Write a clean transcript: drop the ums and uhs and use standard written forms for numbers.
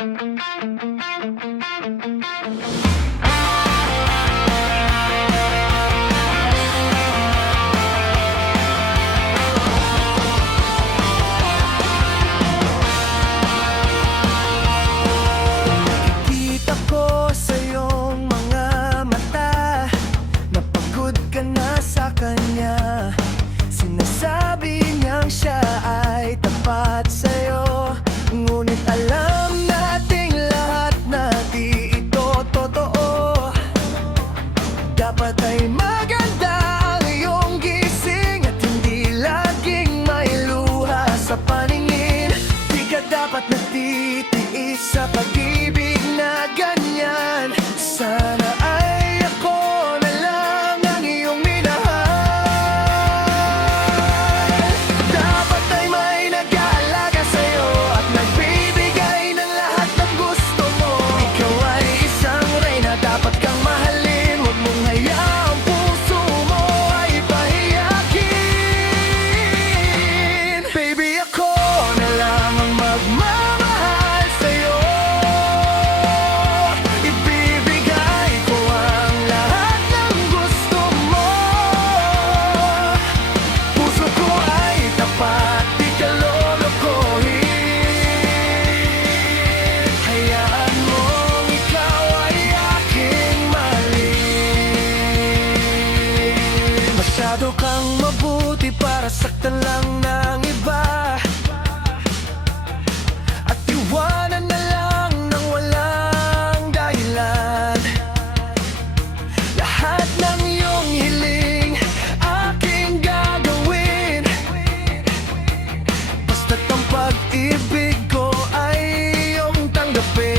Nakikita ko sa iyong mga mata na pagod ka na sa kanya. Sinasabi niyang siya ay tapat sa'yo, ngunit alam nating lahat na di ito totoo. Dapat ay maganda ang iyong gising at hindi laging may luha sa paningin. Di ka dapat natitiis sa pag-ibig na ganyan. Sana ay ako na lang ang iyong minahal. Dapat ay may nag-aalaga sa'yo at nagbibigay ng lahat ng gusto mo. Ikaw ay isang reyna, dapat kang mahalin. Huwag mong hayaang puso mo ay pahiyakin. Baby, ako na lang ang magmamahal sa'yo. Ibibigay ko ang lahat ng gusto mo. Puso ko ay tapat, di ka lolokohin. Hayaan mong ikaw ay aking mahalin. Masyado kang mabuti para saktan lang ng iba at iwanan na lang ng walang dahilan. Lahat ng iyong hiling aking gagawin, basta't ang pag-ibig ko ay iyong tanggapin.